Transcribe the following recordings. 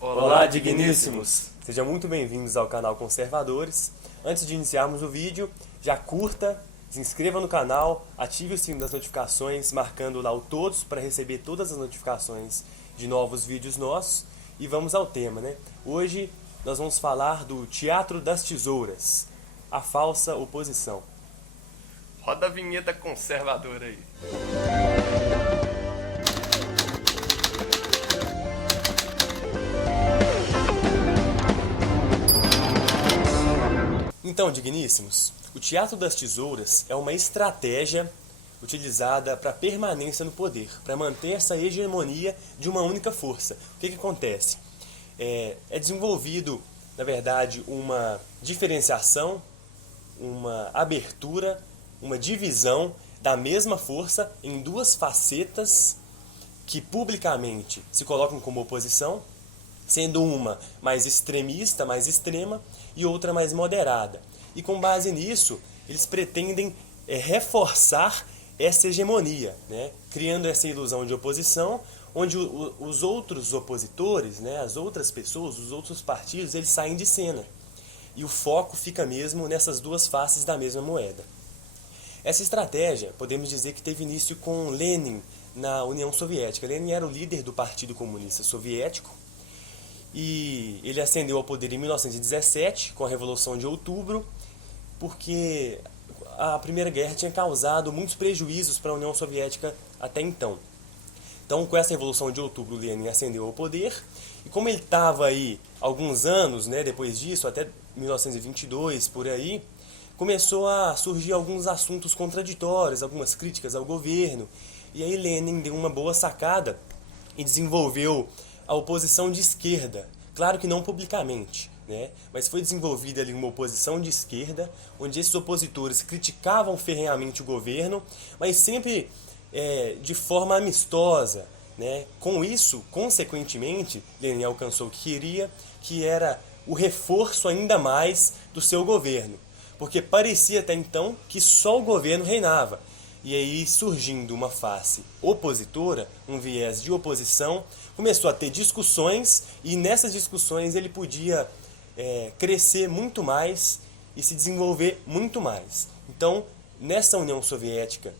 Olá, digníssimos! Sejam muito bem-vindos ao canal Conservadores. Antes de iniciarmos o vídeo, já curta, se inscreva no canal, ative o sino das notificações, marcando lá o todos para receber todas as notificações de novos vídeos nossos. E vamos ao tema, né? Hoje nós vamos falar do Teatro das Tesouras, a falsa oposição. Roda a vinheta conservadora aí. Então, digníssimos, o Teatro das Tesouras é uma estratégia utilizada para permanência no poder, para manter essa hegemonia de uma única força. O que acontece? É desenvolvido, na verdade, uma diferenciação, uma abertura, uma divisão da mesma força em duas facetas que publicamente se colocam como oposição, sendo uma mais extremista, mais extrema, e outra mais moderada. E com base nisso, eles pretendem reforçar essa hegemonia, né? Criando essa ilusão de oposição, onde os outros opositores, né, as outras pessoas, os outros partidos, eles saem de cena. E o foco fica mesmo nessas duas faces da mesma moeda. Essa estratégia, podemos dizer que teve início com Lenin na União Soviética. Lenin era o líder do Partido Comunista Soviético, e ele ascendeu ao poder em 1917, com a Revolução de Outubro, porque a Primeira Guerra tinha causado muitos prejuízos para a União Soviética até então. Então, com essa Revolução de Outubro, Lenin ascendeu ao poder, e como ele estava aí alguns anos, né, depois disso, até 1922, por aí, começou a surgir alguns assuntos contraditórios, algumas críticas ao governo, e aí Lenin deu uma boa sacada e desenvolveu a oposição de esquerda, claro que não publicamente, né? Mas foi desenvolvida ali uma oposição de esquerda, onde esses opositores criticavam ferrenhamente o governo, mas sempre de forma amistosa, né? Com isso, consequentemente, Lenin alcançou o que queria, que era o reforço ainda mais do seu governo, porque parecia até então que só o governo reinava. E aí, surgindo uma face opositora, um viés de oposição, começou a ter discussões, e nessas discussões ele podia crescer muito mais e se desenvolver muito mais. Então, nessa União Soviética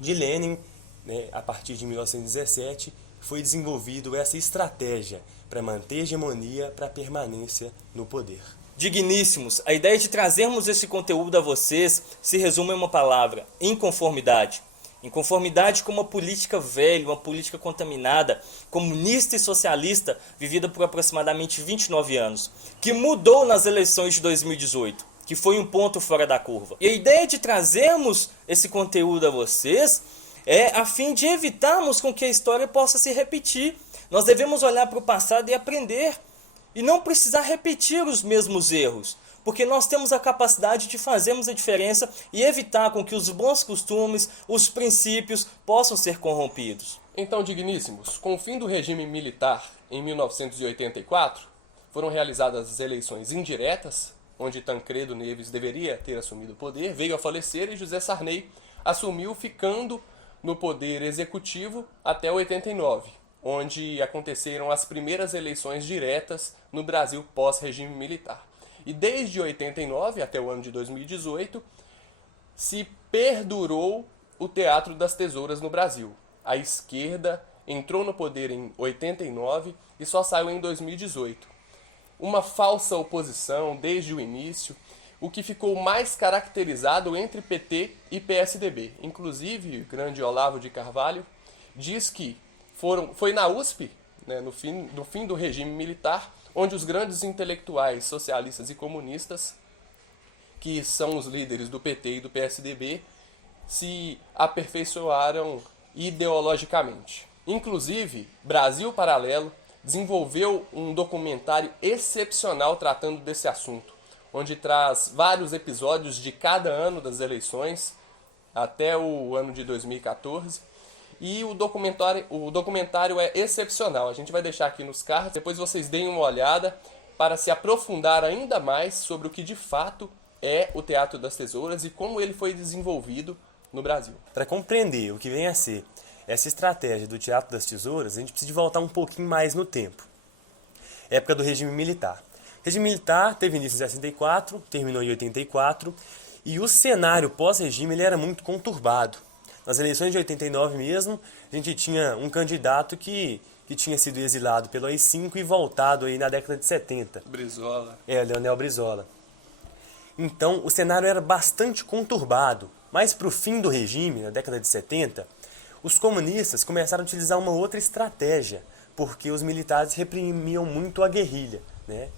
de Lenin, né, a partir de 1917, foi desenvolvido essa estratégia para manter hegemonia, para permanência no poder. Digníssimos, a ideia de trazermos esse conteúdo a vocês se resume em uma palavra: inconformidade. Inconformidade com uma política velha, uma política contaminada, comunista e socialista, vivida por aproximadamente 29 anos, que mudou nas eleições de 2018, que foi um ponto fora da curva. E a ideia de trazermos esse conteúdo a vocês é a fim de evitarmos com que a história possa se repetir. Nós devemos olhar para o passado e aprender, e não precisar repetir os mesmos erros, porque nós temos a capacidade de fazermos a diferença e evitar com que os bons costumes, os princípios possam ser corrompidos. Então, digníssimos, com o fim do regime militar em 1984, foram realizadas as eleições indiretas, onde Tancredo Neves deveria ter assumido o poder, veio a falecer, e José Sarney assumiu, ficando no poder executivo até 89. Onde aconteceram as primeiras eleições diretas no Brasil pós-regime militar. E desde 89 até o ano de 2018, se perdurou o Teatro das Tesouras no Brasil. A esquerda entrou no poder em 89 e só saiu em 2018. Uma falsa oposição desde o início, o que ficou mais caracterizado entre PT e PSDB. Inclusive, o grande Olavo de Carvalho diz que foi na USP, né, no fim do regime militar, onde os grandes intelectuais socialistas e comunistas, que são os líderes do PT e do PSDB, se aperfeiçoaram ideologicamente. Inclusive, Brasil Paralelo desenvolveu um documentário excepcional tratando desse assunto, onde traz vários episódios de cada ano das eleições, até o ano de 2014, e o documentário é excepcional. A gente vai deixar aqui nos cards, depois vocês deem uma olhada para se aprofundar ainda mais sobre o que de fato é o Teatro das Tesouras e como ele foi desenvolvido no Brasil. Para compreender o que vem a ser essa estratégia do Teatro das Tesouras, a gente precisa de voltar um pouquinho mais no tempo. época do regime militar. O regime militar teve início em 64, terminou em 84, e o cenário pós-regime ele era muito conturbado. Nas eleições de 89 mesmo, a gente tinha um candidato que tinha sido exilado pelo AI-5 e voltado aí na década de 70. Brizola. Leonel Brizola. Então, o cenário era bastante conturbado, mas para o fim do regime, na década de 70, os comunistas começaram a utilizar uma outra estratégia, porque os militares reprimiam muito a guerrilha, né?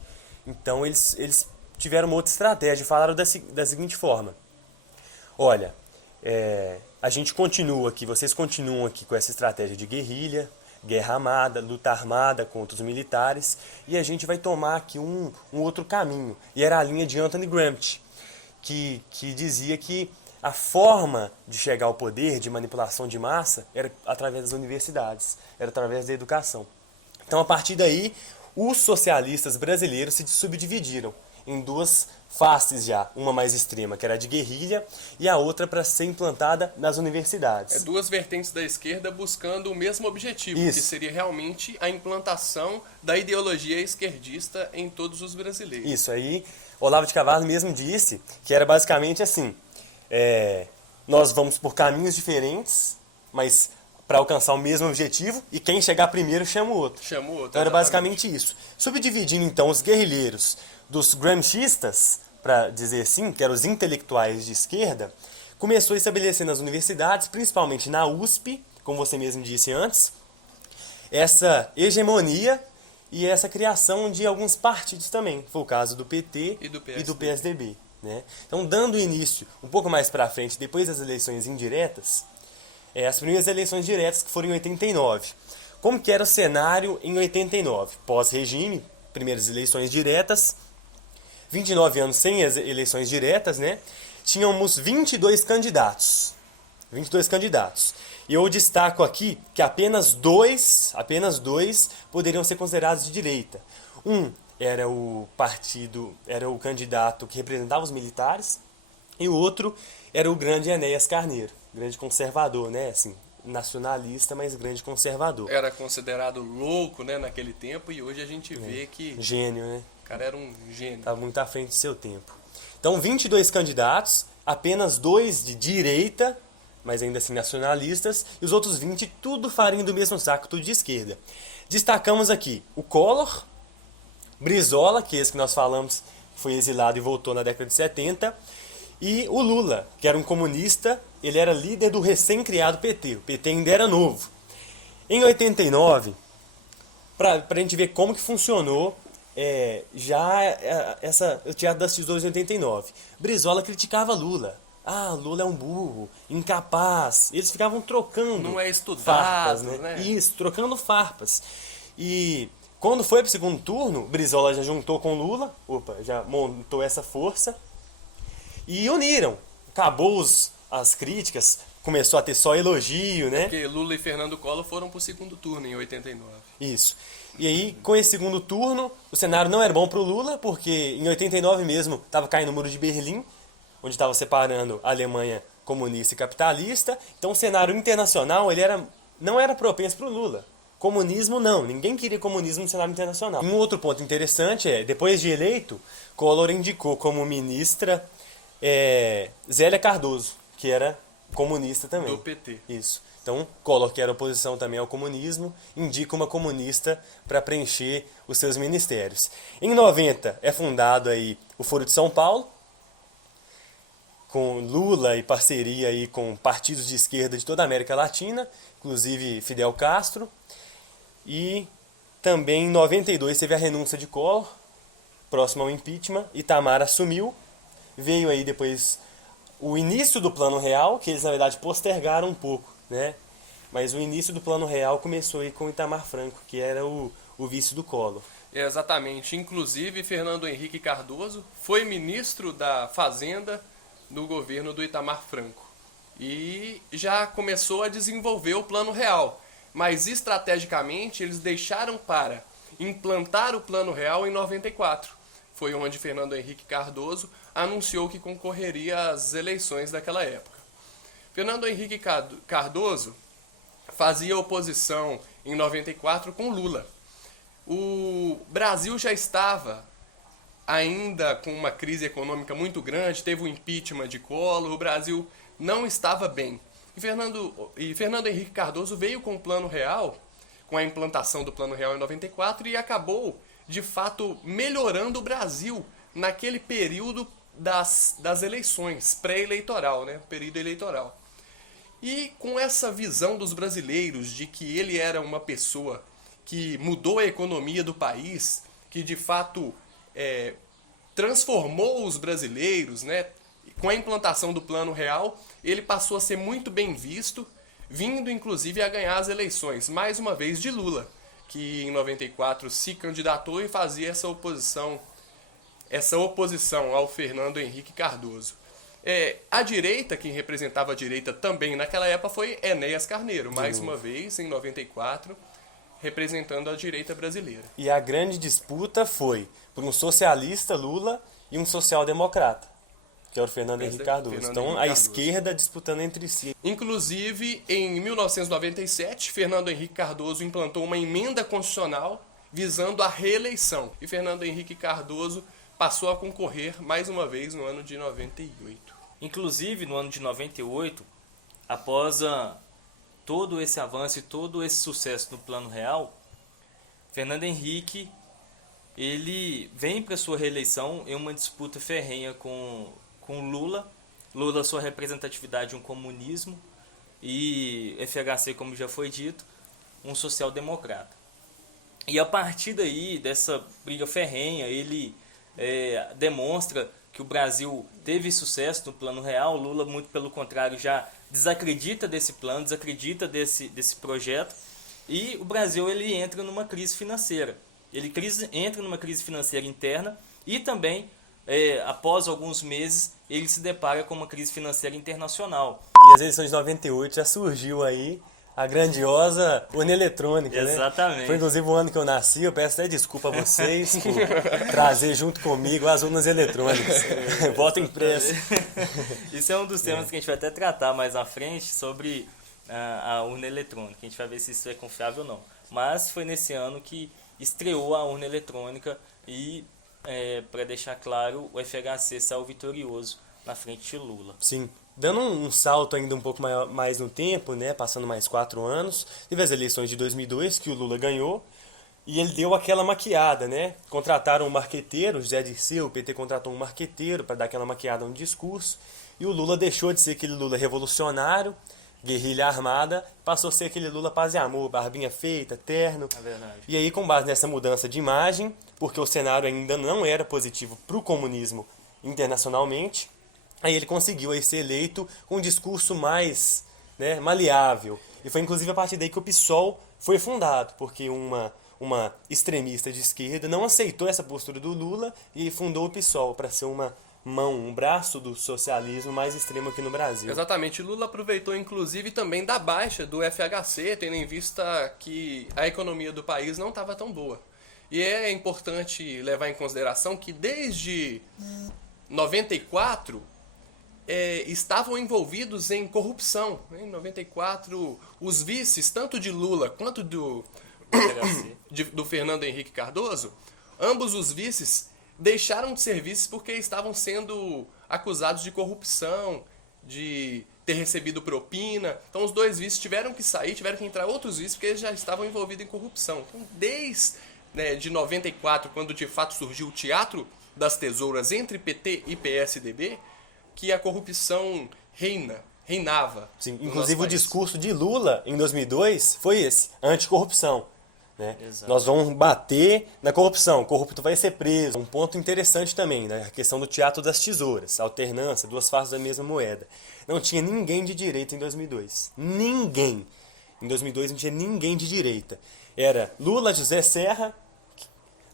Então, eles tiveram uma outra estratégia e falaram da seguinte forma: olha, a gente continua aqui, vocês continuam aqui com essa estratégia de guerrilha, guerra armada, luta armada contra os militares, e a gente vai tomar aqui um outro caminho. E era a linha de Anthony Gramsci, que dizia que a forma de chegar ao poder, de manipulação de massa, era através das universidades, era através da educação. Então, a partir daí, os socialistas brasileiros se subdividiram em duas faces já, uma mais extrema, que era a de guerrilha, e a outra para ser implantada nas universidades. Duas vertentes da esquerda buscando o mesmo objetivo, Isso. que seria realmente a implantação da ideologia esquerdista em todos os brasileiros. Isso aí, Olavo de Carvalho mesmo disse que era basicamente assim: nós vamos por caminhos diferentes, mas para alcançar o mesmo objetivo, e quem chegar primeiro chama o outro. Chama o outro. Então era exatamente. basicamente isso. Subdividindo então os guerrilheiros dos gramscistas, para dizer assim, que eram os intelectuais de esquerda, começou a estabelecer nas universidades, principalmente na USP, como você mesmo disse antes, essa hegemonia e essa criação de alguns partidos também. Foi o caso do PT E do e do PSDB. Né? Então, dando início um pouco mais para frente, depois das eleições indiretas, as primeiras eleições diretas que foram em 89. Como que era o cenário em 89? Pós-regime, primeiras eleições diretas, 29 anos sem as eleições diretas, né? Tínhamos 22 candidatos. 22 candidatos. E eu destaco aqui que apenas dois poderiam ser considerados de direita. Um era o candidato que representava os militares, e o outro era o grande Enéas Carneiro, grande conservador, né? Assim, nacionalista, mas grande conservador. Era considerado louco, né, naquele tempo, e hoje a gente vê que Gênio, né? o cara era um gênio. Estava muito à frente do seu tempo. Então, 22 candidatos, apenas 2 de direita, mas ainda assim nacionalistas, e os outros 20 tudo farinha do mesmo saco, tudo de esquerda. Destacamos aqui o Collor, Brizola, que é esse que nós falamos, foi exilado e voltou na década de 70, e o Lula, que era um comunista, ele era líder do recém-criado PT. O PT ainda era novo. Em 89, para a gente ver como que funcionou o Teatro das Tesouras em 89. Brizola criticava Lula. Lula é um burro, incapaz. Eles ficavam trocando Não é estudado, farpas, né? Isso, trocando farpas. E quando foi para o segundo turno, Brizola já juntou com Lula, já montou essa força, e uniram. Acabou as críticas, começou a ter só elogio, né? Porque Lula e Fernando Collor foram pro segundo turno em 89. Isso. E aí, com esse segundo turno, o cenário não era bom pro Lula, porque em 89 mesmo estava caindo o Muro de Berlim, onde estava separando a Alemanha comunista e capitalista. Então o cenário internacional não era propenso pro Lula. Comunismo não, ninguém queria comunismo no cenário internacional. Um outro ponto interessante depois de eleito, Collor indicou como ministra Zélia Cardoso, que era comunista também. Do PT. Isso. Então, Collor, que era oposição também ao comunismo, indica uma comunista para preencher os seus ministérios. Em 90 é fundado aí o Foro de São Paulo, com Lula e parceria aí com partidos de esquerda de toda a América Latina, inclusive Fidel Castro. E também em 92 teve a renúncia de Collor, próximo ao impeachment, Itamar assumiu. Veio aí depois o início do Plano Real, que eles na verdade postergaram um pouco, né? Mas o início do Plano Real começou aí com Itamar Franco, que era o vice do Collor. Exatamente. Inclusive, Fernando Henrique Cardoso foi ministro da Fazenda no governo do Itamar Franco. E já começou a desenvolver o Plano Real. Mas, estrategicamente, eles deixaram para implantar o Plano Real em 94. Foi onde Fernando Henrique Cardoso anunciou que concorreria às eleições daquela época. Fernando Henrique Cardoso fazia oposição em 94 com Lula. o Brasil já estava ainda com uma crise econômica muito grande, teve o impeachment de Collor, o Brasil não estava bem. E Fernando Henrique Cardoso veio com o Plano Real, com a implantação do Plano Real em 94, e acabou, de fato, melhorando o Brasil naquele período das eleições, pré-eleitoral, né? Período eleitoral. E com essa visão dos brasileiros de que ele era uma pessoa que mudou a economia do país, que de fato transformou os brasileiros, né? Com a implantação do Plano Real, ele passou a ser muito bem visto, vindo inclusive a ganhar as eleições, mais uma vez de Lula, que em 94 se candidatou e fazia essa oposição ao Fernando Henrique Cardoso. A direita, quem representava a direita também naquela época foi Enéas Carneiro, mais uma vez, em 94, representando a direita brasileira. E a grande disputa foi por um socialista, Lula, e um social-democrata, que era o Fernando Henrique Cardoso. Então, a esquerda disputando entre si. Inclusive, em 1997, Fernando Henrique Cardoso implantou uma emenda constitucional visando a reeleição. E Fernando Henrique Cardoso passou a concorrer mais uma vez no ano de 98. Inclusive, no ano de 98, após todo esse avanço e todo esse sucesso no Plano Real, Fernando Henrique ele vem para sua reeleição em uma disputa ferrenha com Lula. Lula, sua representatividade, um comunismo, e FHC, como já foi dito, um social-democrata. E a partir daí, dessa briga ferrenha, ele demonstra que o Brasil teve sucesso no Plano Real. Lula, muito pelo contrário, já desacredita desse plano, desacredita desse projeto, e o Brasil ele entra numa crise financeira. Ele entra numa crise financeira interna e também, após alguns meses, ele se depara com uma crise financeira internacional. E as eleições de 98 já surgiu aí a grandiosa urna eletrônica, Exatamente. Né? Foi inclusive o ano que eu nasci. Eu peço até desculpa a vocês por trazer junto comigo as urnas eletrônicas. Voto impresso. Isso é um dos temas que a gente vai até tratar mais à frente sobre a urna eletrônica. A gente vai ver se isso é confiável ou não. Mas foi nesse ano que estreou a urna eletrônica e, para deixar claro, o FHC saiu vitorioso na frente de Lula. Sim. Dando um salto ainda um pouco mais no tempo, né, passando mais 4 anos, teve as eleições de 2002 que o Lula ganhou e ele deu aquela maquiada, né? Contrataram um marqueteiro, José Dirceu, o PT contratou um marqueteiro para dar aquela maquiada no discurso, e o Lula deixou de ser aquele Lula revolucionário, guerrilha armada, passou a ser aquele Lula paz e amor, barbinha feita, terno. É verdade. E aí, com base nessa mudança de imagem, porque o cenário ainda não era positivo para o comunismo internacionalmente, aí ele conseguiu aí ser eleito com um discurso mais, né, maleável. E foi inclusive a partir daí que o PSOL foi fundado, porque uma extremista de esquerda não aceitou essa postura do Lula e fundou o PSOL para ser um braço do socialismo mais extremo aqui no Brasil. Exatamente. Lula aproveitou inclusive também da baixa do FHC, tendo em vista que a economia do país não estava tão boa. E é importante levar em consideração que desde 94 estavam envolvidos em corrupção. Em 94, os vices, tanto de Lula quanto do Fernando Henrique Cardoso, ambos os vices deixaram de ser vices porque estavam sendo acusados de corrupção, de ter recebido propina. Então os dois vices tiveram que sair, tiveram que entrar outros vices porque eles já estavam envolvidos em corrupção. Então, desde de 94, quando de fato surgiu o Teatro das Tesouras entre PT e PSDB, que a corrupção reinava. Sim, inclusive o discurso de Lula em 2002 foi esse, anticorrupção. Né? Nós vamos bater na corrupção, o corrupto vai ser preso. Um ponto interessante também, né? A questão do Teatro das Tesouras, alternância, duas faces da mesma moeda. Não tinha ninguém de direita em 2002. Ninguém. Em 2002 não tinha ninguém de direita. Era Lula, José Serra,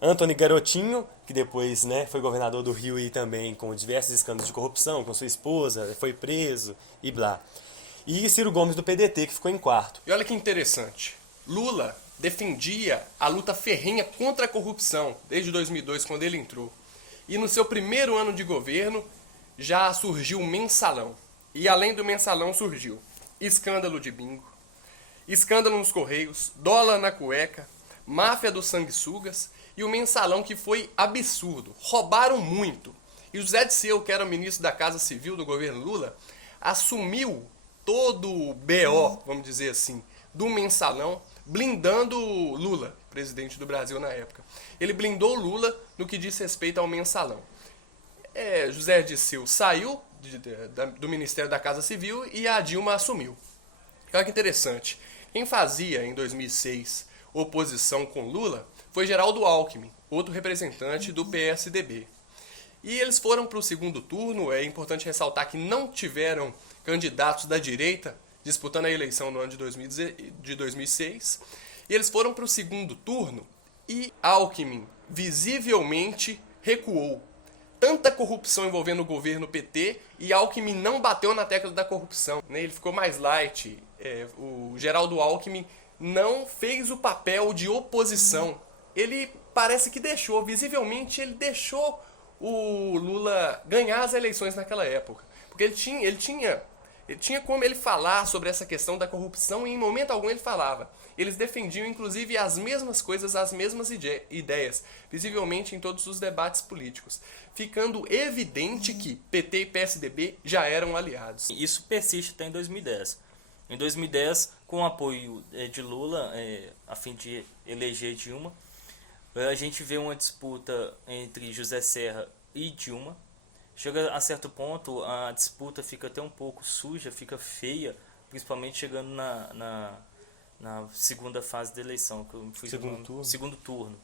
Antony Garotinho, que depois, né, foi governador do Rio e também com diversos escândalos de corrupção, com sua esposa, foi preso e blá. E Ciro Gomes do PDT, que ficou em quarto. E olha que interessante, Lula defendia a luta ferrenha contra a corrupção desde 2002, quando ele entrou. E no seu primeiro ano de governo já surgiu o Mensalão. E além do Mensalão surgiu escândalo de bingo, escândalo nos Correios, dólar na cueca, máfia dos sanguessugas e o mensalão, que foi absurdo. Roubaram muito. E o José Dirceu, que era o ministro da Casa Civil do governo Lula, assumiu todo o BO, vamos dizer assim, do mensalão, blindando Lula, presidente do Brasil na época. Ele blindou Lula no que diz respeito ao mensalão. José Dirceu saiu do Ministério da Casa Civil e a Dilma assumiu. Olha que interessante. Quem fazia, em 2006, oposição com Lula foi Geraldo Alckmin, outro representante do PSDB. E eles foram para o segundo turno. É importante ressaltar que não tiveram candidatos da direita disputando a eleição no ano de 2006. E eles foram para o segundo turno e Alckmin visivelmente recuou. Tanta corrupção envolvendo o governo PT e Alckmin não bateu na tecla da corrupção, né? Ele ficou mais light. O Geraldo Alckmin não fez o papel de oposição. Ele parece que visivelmente ele deixou o Lula ganhar as eleições naquela época. Porque ele tinha como ele falar sobre essa questão da corrupção e em momento algum ele falava. Eles defendiam inclusive as mesmas coisas, as mesmas ideias, visivelmente em todos os debates políticos, ficando evidente que PT e PSDB já eram aliados. Isso persiste até em 2010. Em 2010, com o apoio de Lula, a fim de eleger Dilma, a gente vê uma disputa entre José Serra e Dilma. Chega a certo ponto, a disputa fica até um pouco suja, fica feia, principalmente chegando na segunda fase da eleição, que eu fui segundo turno.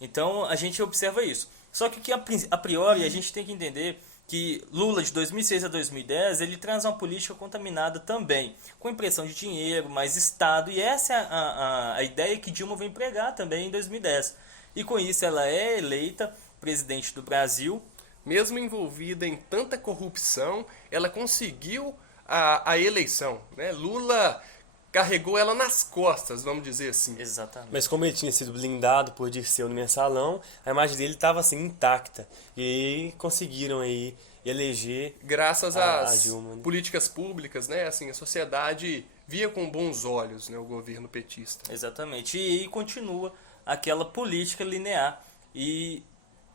Então a gente observa isso. Só que a priori a gente tem que entender que Lula de 2006 a 2010 ele traz uma política contaminada também, com impressão de dinheiro, mais Estado, e essa é a ideia que Dilma vem pregar também em 2010. E com isso ela é eleita presidente do Brasil. Mesmo envolvida em tanta corrupção, ela conseguiu a eleição, né? Lula carregou ela nas costas, vamos dizer assim. Exatamente. Mas como ele tinha sido blindado por Dirceu no mensalão, a imagem dele estava assim intacta. E conseguiram aí eleger graças a às Dilma, né? políticas públicas, né? Assim, a sociedade via com bons olhos, né, o governo petista. Exatamente. E aí continua aquela política linear e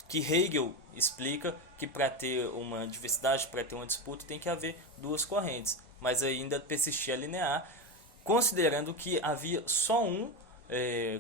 que Hegel explica que para ter uma diversidade, para ter uma disputa, tem que haver duas correntes. Mas ainda persistia linear, considerando que havia só um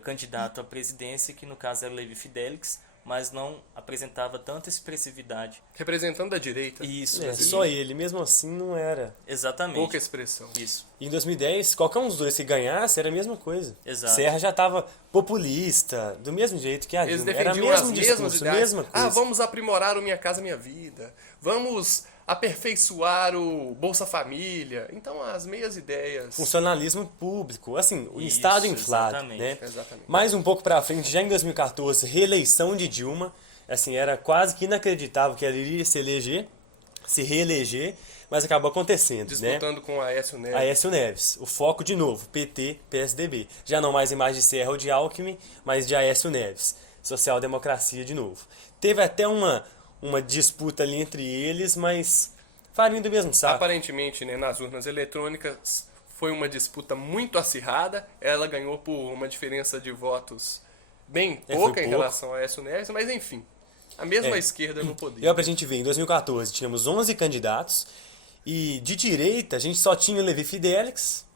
candidato à presidência, que no caso era Levi Fidelix, mas não apresentava tanta expressividade. Representando a direita. Isso. Só ele, mesmo assim não era. Exatamente. Pouca expressão. Isso. E em 2010, qualquer um dos dois que ganhasse era a mesma coisa. Exato. Serra já estava populista, do mesmo jeito que a Eles Dilma. Era defendiam mesmo as discurso, mesmas ideias. mesma coisa. Vamos aprimorar o Minha Casa Minha Vida. Vamos aperfeiçoar o Bolsa Família. Então, as meias ideias. Funcionalismo público, assim, o Isso, Estado inflado, exatamente. né? Exatamente. Mais um pouco pra frente, já em 2014, reeleição de Dilma, assim, era quase que inacreditável que ela iria se reeleger, mas acabou acontecendo, Disputando né? com Aécio Neves. Aécio Neves, o foco de novo, PT, PSDB. Já não mais imagem de Serra ou de Alckmin, mas de Aécio Neves, social-democracia de novo. Teve até uma disputa ali entre eles, mas farinha do mesmo saco. Aparentemente, né, nas urnas eletrônicas foi uma disputa muito acirrada. Ela ganhou por uma diferença de votos bem pouca em relação a Aécio Neves, mas enfim, a mesma esquerda no poder. E ó, pra gente ver, em 2014 tínhamos 11 candidatos e de direita a gente só tinha o Levi Fidelix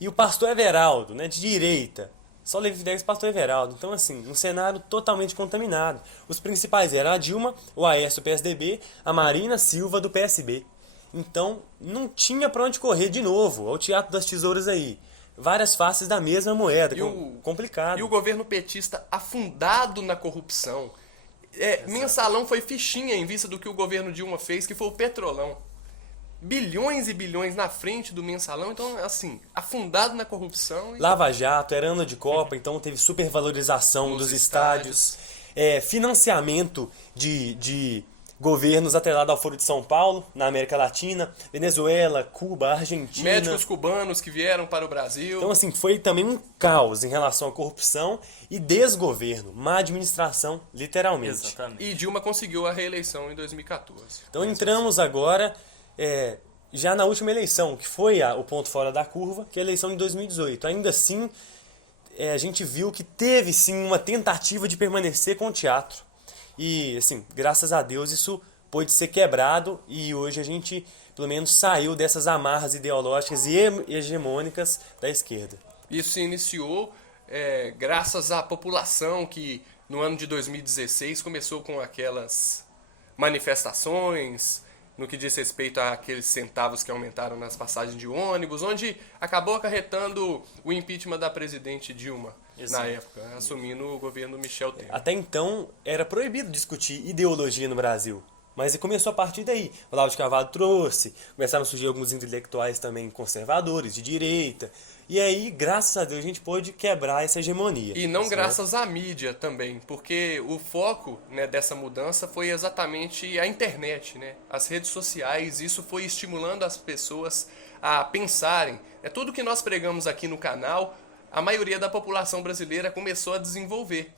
e o pastor Everaldo, né, de direita. Só Levi Fidelix e pastor Everaldo. Então, assim, um cenário totalmente contaminado. Os principais eram a Dilma, o Aécio do PSDB, a Marina Silva do PSB. Então, não tinha pra onde correr de novo. Olha o teatro das tesouras aí. Várias faces da mesma moeda. Complicado. E o governo petista afundado na corrupção. Mensalão foi fichinha em vista do que o governo Dilma fez, que foi o Petrolão. Bilhões e bilhões na frente do mensalão, então, assim, afundado na corrupção. Lava Jato, era ano de Copa, então teve supervalorização dos estádios. Financiamento de governos atrelado ao Foro de São Paulo, na América Latina, Venezuela, Cuba, Argentina. Médicos cubanos que vieram para o Brasil. Então, assim, foi também um caos em relação à corrupção e desgoverno, má administração, literalmente. Exatamente. E Dilma conseguiu a reeleição em 2014. Então, entramos agora já na última eleição, que foi o ponto fora da curva, que é a eleição de 2018. Ainda assim, a gente viu que teve sim uma tentativa de permanecer com o teatro. E, assim, graças a Deus isso pôde ser quebrado e hoje a gente, pelo menos, saiu dessas amarras ideológicas e hegemônicas da esquerda. Isso se iniciou graças à população que, no ano de 2016, começou com aquelas manifestações no que diz respeito àqueles centavos que aumentaram nas passagens de ônibus, onde acabou acarretando o impeachment da presidente Dilma, na época, assumindo o governo Michel Temer. Até então, era proibido discutir ideologia no Brasil. Mas começou a partir daí. O Olavo de Carvalho trouxe, começaram a surgir alguns intelectuais também conservadores, de direita. E aí, graças a Deus, a gente pôde quebrar essa hegemonia. E não certo? graças à mídia também, porque o foco, né, dessa mudança foi exatamente a internet, né, as redes sociais. Isso foi estimulando as pessoas a pensarem. Tudo que nós pregamos aqui no canal, a maioria da população brasileira começou a desenvolver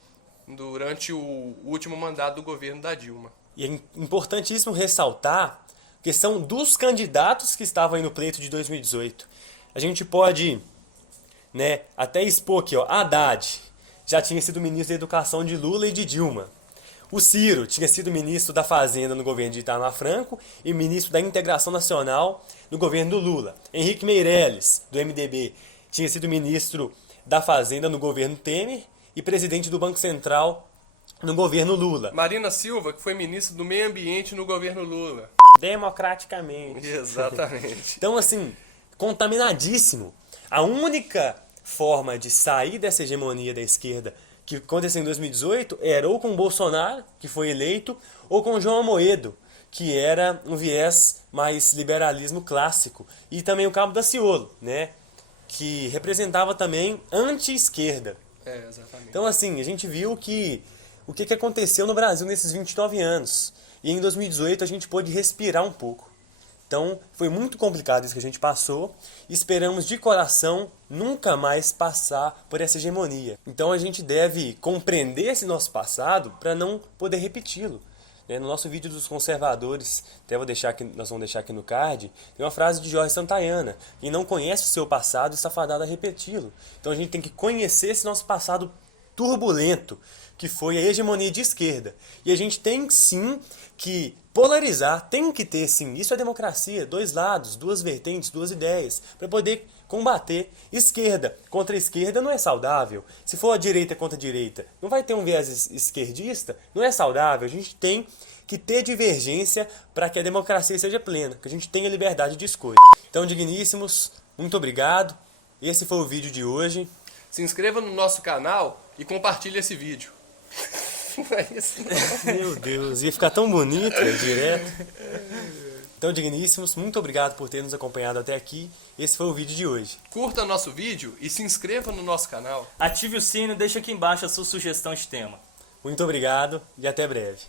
durante o último mandato do governo da Dilma. E é importantíssimo ressaltar a questão dos candidatos que estavam aí no pleito de 2018. A gente pode, né, até expor aqui, ó, Haddad já tinha sido ministro da Educação de Lula e de Dilma. O Ciro tinha sido ministro da Fazenda no governo de Itamar Franco e ministro da Integração Nacional no governo do Lula. Henrique Meirelles, do MDB, tinha sido ministro da Fazenda no governo Temer e presidente do Banco Central no governo Lula. Marina Silva, que foi ministra do Meio Ambiente no governo Lula. Democraticamente. Exatamente. Então, assim, contaminadíssimo. A única forma de sair dessa hegemonia da esquerda que aconteceu em 2018 era ou com Bolsonaro, que foi eleito, ou com João Amoedo, que era um viés mais liberalismo clássico. E também o Cabo Daciolo, né, que representava também anti-esquerda. Exatamente. Então, assim, a gente viu que o que aconteceu no Brasil nesses 29 anos. E em 2018 a gente pôde respirar um pouco. Então, foi muito complicado isso que a gente passou. E esperamos de coração nunca mais passar por essa hegemonia. Então, a gente deve compreender esse nosso passado para não poder repeti-lo. No nosso vídeo dos conservadores, até nós vamos deixar aqui no card, tem uma frase de Jorge Santayana: quem não conhece o seu passado está fadado a repeti-lo. Então, a gente tem que conhecer esse nosso passado turbulento, que foi a hegemonia de esquerda. E a gente tem sim que polarizar, tem que ter sim, isso é democracia, dois lados, duas vertentes, duas ideias, para poder combater. Esquerda contra esquerda não é saudável. Se for a direita contra a direita, não vai ter um viés esquerdista, não é saudável. A gente tem que ter divergência para que a democracia seja plena, que a gente tenha liberdade de escolha. Então, digníssimos, muito obrigado. Esse foi o vídeo de hoje. Se inscreva no nosso canal e compartilhe esse vídeo. Não é isso, não. Meu Deus, ia ficar tão bonito, direto. Então, digníssimos, muito obrigado por ter nos acompanhado até aqui. Esse foi o vídeo de hoje. Curta nosso vídeo e se inscreva no nosso canal. Ative o sino e deixa aqui embaixo a sua sugestão de tema. Muito obrigado e até breve.